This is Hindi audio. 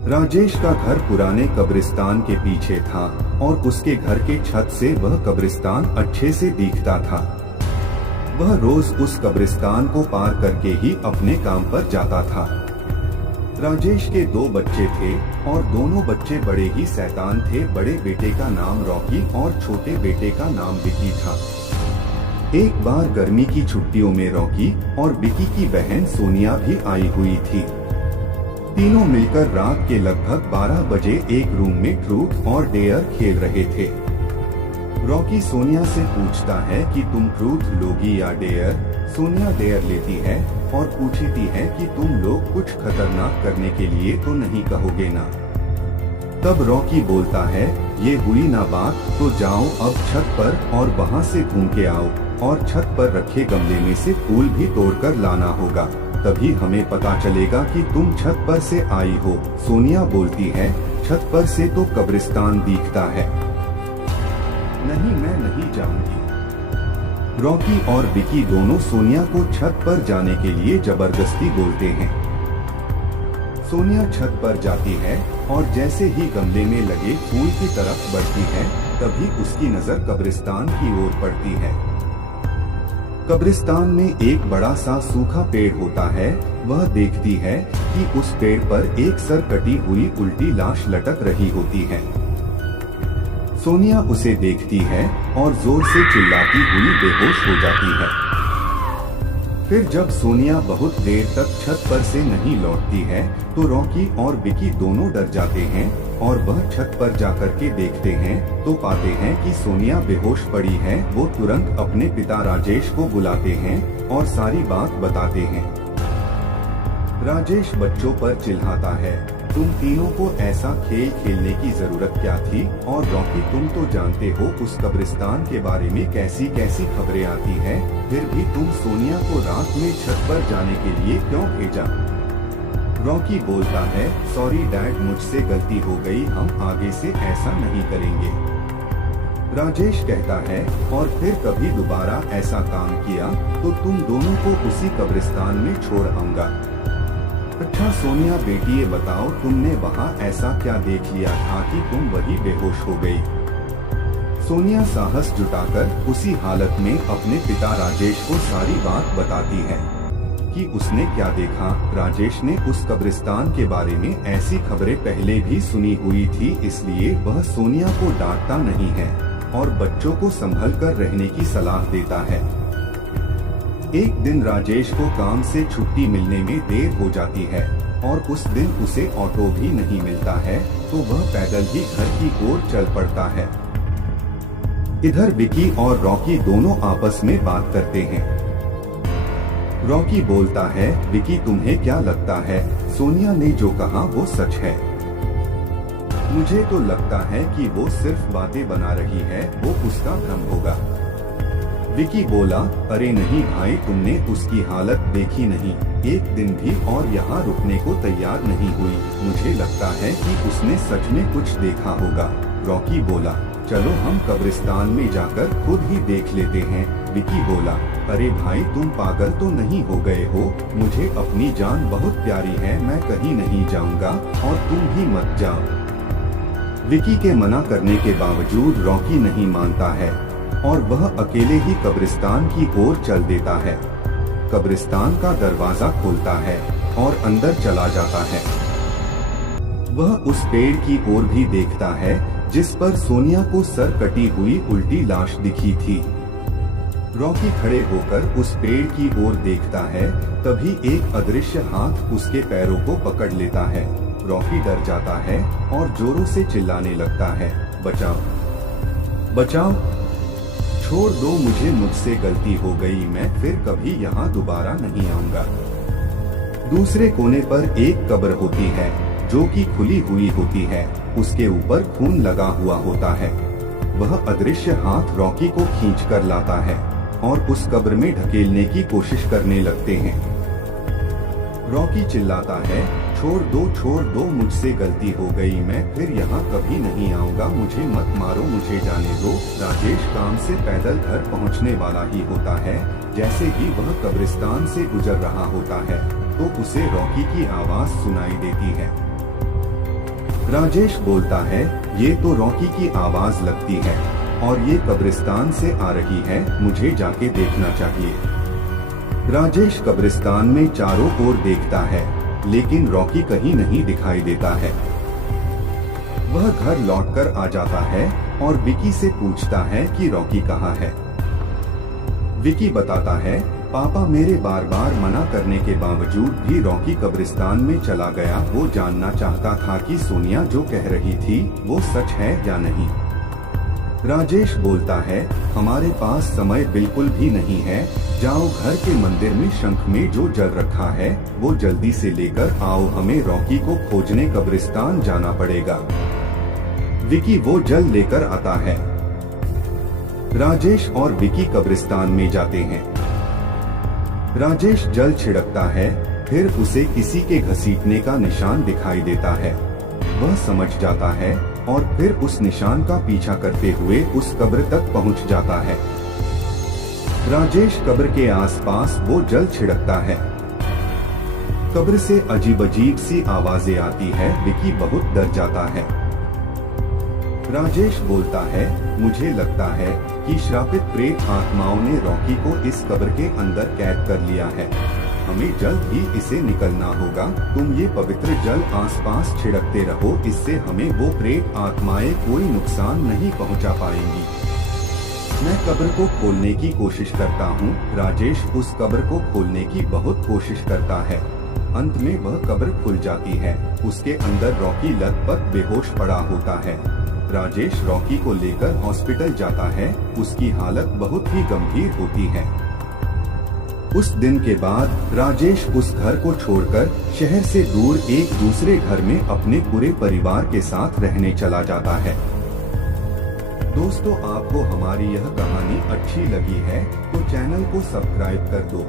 राजेश का घर पुराने कब्रिस्तान के पीछे था और उसके घर के छत से वह कब्रिस्तान अच्छे से दिखता था। वह रोज उस कब्रिस्तान को पार करके ही अपने काम पर जाता था। राजेश के 2 बच्चे थे और दोनों बच्चे बड़े ही शैतान थे। बड़े बेटे का नाम रॉकी और छोटे बेटे का नाम विकी था। एक बार गर्मी की छुट्टियों में रॉकी और विकी की बहन सोनिया भी आई हुई थी। तीनों मिलकर रात के लगभग 12 बजे एक रूम में ट्रूथ और डेयर खेल रहे थे। रॉकी सोनिया से पूछता है कि तुम ट्रूथ लोगी या डेयर। सोनिया डेयर लेती है और पूछती है कि तुम लोग कुछ खतरनाक करने के लिए तो नहीं कहोगे ना। तब रॉकी बोलता है, ये हुई ना बात तो जाओ अब छत पर और वहाँ से घूम के आओ और छत पर रखे गमले में से फूल भी तोड़कर लाना होगा, तभी हमें पता चलेगा कि तुम छत पर से आई हो। सोनिया बोलती है, छत पर से तो कब्रिस्तान दिखता है। नहीं, मैं नहीं जाऊंगी। रॉकी और विकी दोनों सोनिया को छत पर जाने के लिए जबरदस्ती बोलते हैं। सोनिया छत पर जाती है और जैसे ही गमले में लगे फूल की तरफ बढ़ती है, तभी उसकी नजर कब्रिस्तान की ओर पड़ती है। कब्रिस्तान में एक बड़ा सा सूखा पेड़ होता है। वह देखती है कि उस पेड़ पर एक सर कटी हुई उल्टी लाश लटक रही होती है। सोनिया उसे देखती है और जोर से चिल्लाती हुई बेहोश हो जाती है। फिर जब सोनिया बहुत देर तक छत पर से नहीं लौटती है तो रॉकी और विकी दोनों डर जाते हैं और वह छत पर जाकर के देखते हैं तो पाते हैं कि सोनिया बेहोश पड़ी है। वो तुरंत अपने पिता राजेश को बुलाते हैं और सारी बात बताते हैं। राजेश बच्चों पर चिल्लाता है, तुम तीनों को ऐसा खेल खेलने की जरूरत क्या थी? और रॉकी, तुम तो जानते हो उस कब्रिस्तान के बारे में कैसी कैसी खबरें आती हैं, फिर भी तुम सोनिया को रात में छत पर जाने के लिए क्यों भेजा? रॉकी बोलता है, सॉरी डैड, मुझसे गलती हो गई, हम आगे से ऐसा नहीं करेंगे। राजेश कहता है, और फिर कभी दोबारा ऐसा काम किया तो तुम दोनों को उसी कब्रिस्तान में छोड़ आऊंगा। अच्छा सोनिया बेटी, ये बताओ तुमने वहाँ ऐसा क्या देख लिया था कि तुम वही बेहोश हो गई? सोनिया साहस जुटाकर उसी हालत में अपने पिता राजेश को सारी बात बताती है कि उसने क्या देखा। राजेश ने उस कब्रिस्तान के बारे में ऐसी खबरें पहले भी सुनी हुई थी, इसलिए वह सोनिया को डांटता नहीं है और बच्चों को संभल कर रहने की सलाह देता है। एक दिन राजेश को काम से छुट्टी मिलने में देर हो जाती है और उस दिन उसे ऑटो भी नहीं मिलता है तो वह पैदल ही घर की ओर चल पड़ता है। इधर विकी और रॉकी दोनों आपस में बात करते हैं। रॉकी बोलता है, विकी तुम्हें क्या लगता है सोनिया ने जो कहा वो सच है? मुझे तो लगता है कि वो सिर्फ बातें बना रही है, वो उसका भ्रम होगा। विकी बोला, अरे नहीं भाई, तुमने उसकी हालत देखी नहीं, एक दिन भी और यहाँ रुकने को तैयार नहीं हुई। मुझे लगता है कि उसने सच में कुछ देखा होगा। रॉकी बोला, चलो हम कब्रिस्तान में जाकर खुद ही देख लेते हैं। विकी बोला, अरे भाई तुम पागल तो नहीं हो गए हो? मुझे अपनी जान बहुत प्यारी है, मैं कहीं नहीं जाऊंगा और तुम भी मत जाओ। विकी के मना करने के बावजूद रॉकी नहीं मानता है और वह अकेले ही कब्रिस्तान की ओर चल देता है। कब्रिस्तान का दरवाजा खोलता है और अंदर चला जाता है। वह उस पेड़ की ओर भी देखता है जिस पर सोनिया को सर कटी हुई उल्टी लाश दिखी थी। रॉकी खड़े होकर उस पेड़ की ओर देखता है, तभी एक अदृश्य हाथ उसके पैरों को पकड़ लेता है। रॉकी डर जाता है और जोरों से चिल्लाने लगता है, बचाओ बचाओ, छोड़ दो मुझे, मुझसे गलती हो गई, मैं फिर कभी यहाँ दोबारा नहीं आऊंगा। दूसरे कोने पर एक कब्र होती है जो कि खुली हुई होती है, उसके ऊपर खून लगा हुआ होता है। वह अदृश्य हाथ रॉकी को खींच कर लाता है और उस कब्र में ढकेलने की कोशिश करने लगते हैं। रॉकी चिल्लाता है, छोड़ दो, मुझसे गलती हो गई, मैं फिर यहाँ कभी नहीं आऊंगा, मुझे मत मारो, मुझे जाने दो। राजेश काम से पैदल घर पहुँचने वाला ही होता है। जैसे ही वह कब्रिस्तान से गुजर रहा होता है तो उसे रॉकी की आवाज सुनाई देती है। राजेश बोलता है, ये तो रॉकी की आवाज लगती है और ये कब्रिस्तान से आ रही है, मुझे जाके देखना चाहिए। राजेश कब्रिस्तान में चारों ओर देखता है, लेकिन रॉकी कहीं नहीं दिखाई देता है। वह घर लौटकर आ जाता है और विकी से पूछता है कि रॉकी कहाँ है। विकी बताता है, पापा मेरे बार बार मना करने के बावजूद भी रॉकी कब्रिस्तान में चला गया। वो जानना चाहता था कि सोनिया जो कह रही थी वो सच है या नहीं। राजेश बोलता है, हमारे पास समय बिल्कुल भी नहीं है, जाओ घर के मंदिर में शंख में जो जल रखा है वो जल्दी से लेकर आओ, हमें रॉकी को खोजने कब्रिस्तान जाना पड़ेगा। विकी वो जल लेकर आता है। राजेश और विकी कब्रिस्तान में जाते हैं। राजेश जल छिड़कता है, फिर उसे किसी के घसीटने का निशान दिखाई देता है। वह समझ जाता है और फिर उस निशान का पीछा करते हुए उस कब्र तक पहुंच जाता है। राजेश कब्र के आसपास वो जल छिड़कता है। कब्र से अजीब सी आवाजें आती है। विकी बहुत डर जाता है। राजेश बोलता है, मुझे लगता है कि श्रापित प्रेत आत्माओं ने रॉकी को इस कब्र के अंदर कैद कर लिया है। हमें जल्द ही इसे निकलना होगा। तुम ये पवित्र जल आसपास छिड़कते रहो, इससे हमें वो प्रेत आत्माएं कोई नुकसान नहीं पहुंचा पाएंगी। मैं कब्र को खोलने की कोशिश करता हूँ। राजेश उस कब्र को खोलने की बहुत कोशिश करता है। अंत में वह कब्र खुल जाती है। उसके अंदर रॉकी लथपथ बेहोश पड़ा होता है। राजेश रॉकी को लेकर हॉस्पिटल जाता है। उसकी हालत बहुत ही गंभीर होती है। उस दिन के बाद राजेश उस घर को छोड़कर शहर से दूर एक दूसरे घर में अपने पूरे परिवार के साथ रहने चला जाता है। दोस्तों, आपको हमारी यह कहानी अच्छी लगी है तो चैनल को सब्सक्राइब कर दो।